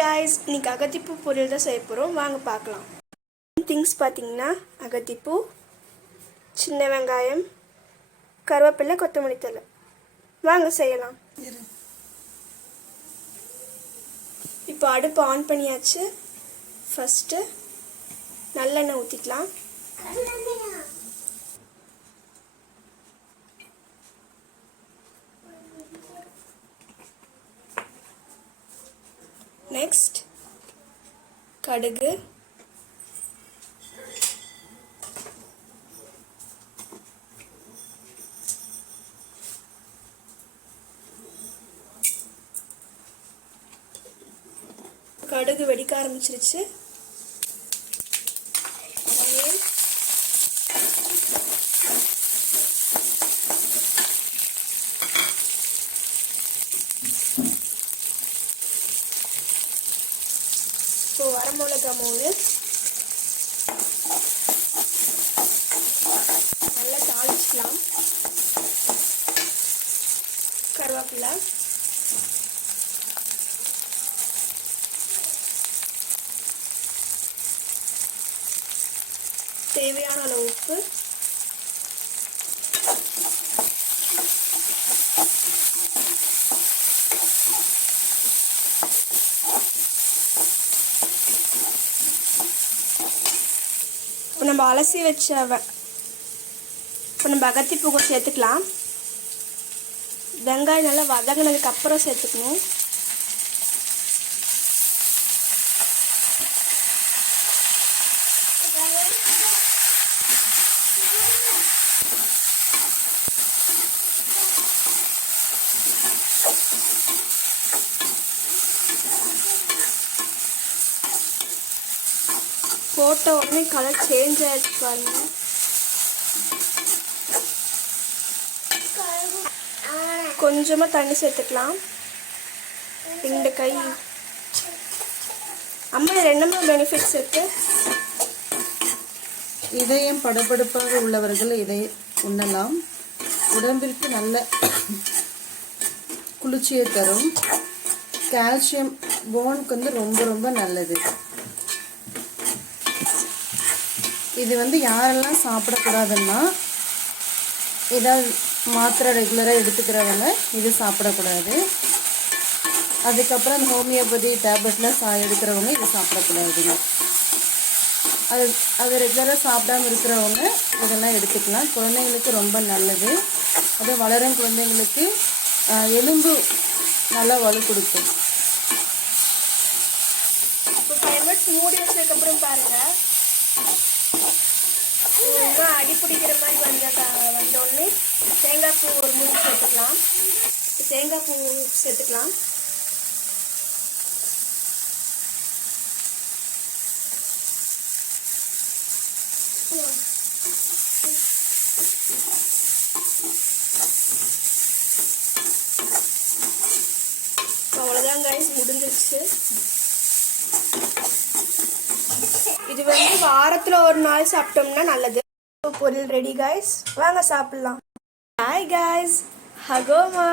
guys, இன்னைக்கு அகத்திப்பூ பொரியல் தான் செய்ய போகிறோம். வாங்க பார்க்கலாம். திங்ஸ் பார்த்தீங்கன்னா அகத்திப்பூ, சின்ன வெங்காயம், கருவேப்பிலை, கொத்தமல்லி தழை. வாங்க செய்யலாம். இப்போ அடுப்பு ஆன் பண்ணியாச்சு. ஃபஸ்ட்டு நல்லெண்ணெய் ஊற்றிக்கலாம். நெக்ஸ்ட் கடுகு, கடுகு வெடிக்க ஆரம்பிச்சிருச்சு. இப்போ வரமிளகா 3 நல்லா தாளிச்சிக்கலாம். கருவேப்பிலை, தேவையான அளவு உப்பு, நம்ம அலசி வச்ச இப்போ நம்ம அகத்திப்பூ சேர்த்துக்கலாம். வெங்காயம் நல்லா வதங்கினதுக்கு அப்புறம் சேர்த்துக்கணும். போட்ட உடனே கலர் சேஞ்ச் ஆகிடுச்சு பாருங்க. கொஞ்சமாக தண்ணி சேர்த்துக்கலாம். 2 கை. அம்மா என்னமா பெனிஃபிட்ஸ் இருக்கு? இதயம் படபடப்பாக உள்ளவர்கள் இதை உண்ணலாம். உடம்பிற்கு நல்ல குளிர்ச்சியை தரும். கால்சியம் போனுக்கு வந்து ரொம்ப ரொம்ப நல்லது. இது யாரெல்லாம் சாப்பிடக்கூடாதுன்னா, ஏதாவது மாத்திரை ரெகுலராக எடுத்துக்கிறவங்க இது சாப்பிடக்கூடாது. அதுக்கப்புறம் அந்த ஹோமியோபதி டேப்லெட்லாம் எடுக்கிறவங்க இது சாப்பிடக்கூடாதுங்க. அது ரெகுலராக சாப்பிடாமல் இருக்கிறவங்க இதெல்லாம் எடுத்துக்கலாம். குழந்தைங்களுக்கு ரொம்ப நல்லது. அது வளரும் குழந்தைங்களுக்கு எலும்பு நல்லா வலு கொடுக்கும். மூடி வச்சதுக்கப்புறம் பாருங்கள், அடி பிடிக்கிற மாதிரி வந்தோடனே தேங்காய் பூ ஒரு 3 சேர்த்துக்கலாம். தேங்காய் பூ சேர்த்துக்கலாம். அவ்வளோதான் கைஸ், முடிஞ்சிருச்சு. இது வாரத்தில் ஒரு நாள் சாப்பிட்டோம்னா நல்லது. பொரியல் ரெடி கைஸ், வாங்க சாப்பிடலாம். Hi guys, ஹகோமா.